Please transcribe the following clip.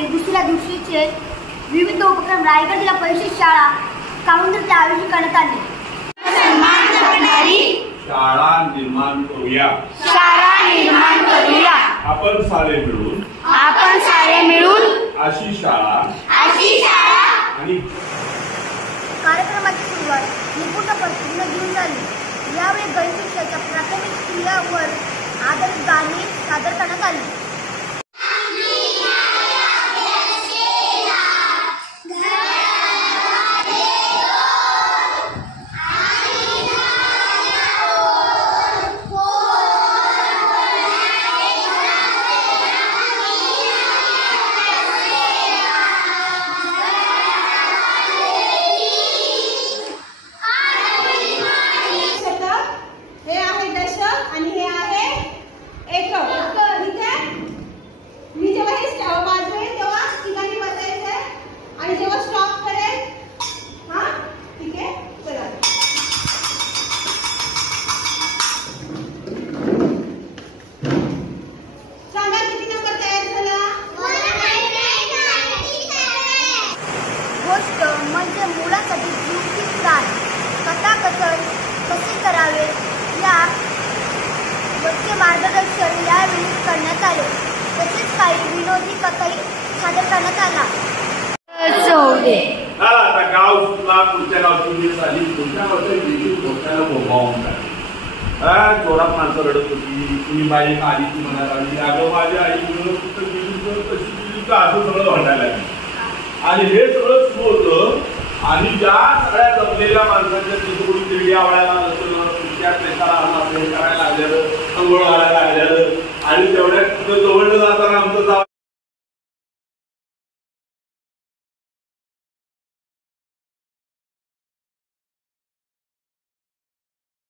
दिनाचे दुसऱ्या दिवशीचे विविध उपक्रम रायगड जिल्हा परिषद शाळा काउंटरच्या आयोजित करण्यात आले. शाळा निर्माण करूया. आपण सारे मिळून अशी शाळा आणि कार्यक्रमाची सुरुवात निपुण पद्धतीने घेऊन झाली. यावेळी गणित विषयाच्या प्राथमिक क्रियावर आधारित गाणी सादर करण्यात आली. म्हणजे मुलांसाठी युक्तिवाद, कथाकथन कसे करावे या योग्य मार्गदर्शन यावेळी करण्यात आले. तसेच काही विनोदी कथाही सादर करण्यात आला. आता गाव सुटला, पुढच्या गावची झाली, पुढच्या गावच्या मोठ्याला बोंबावून टाकली. जोरात माणसं रडत होती. तुम्ही बाई आली ती म्हणायला लागली, अगं माझ्या आई असं सगळं वाटायला लागलं. आणि हे सगळं सुरू होतं. आणि ज्या सगळ्या जमलेल्या माणसांच्या तिथं तिरडी आवडायला त्या प्रेसाला करायला लागलेलं, अंघोळ घालायला लागलेलं आणि तेवढ्या जवळ जात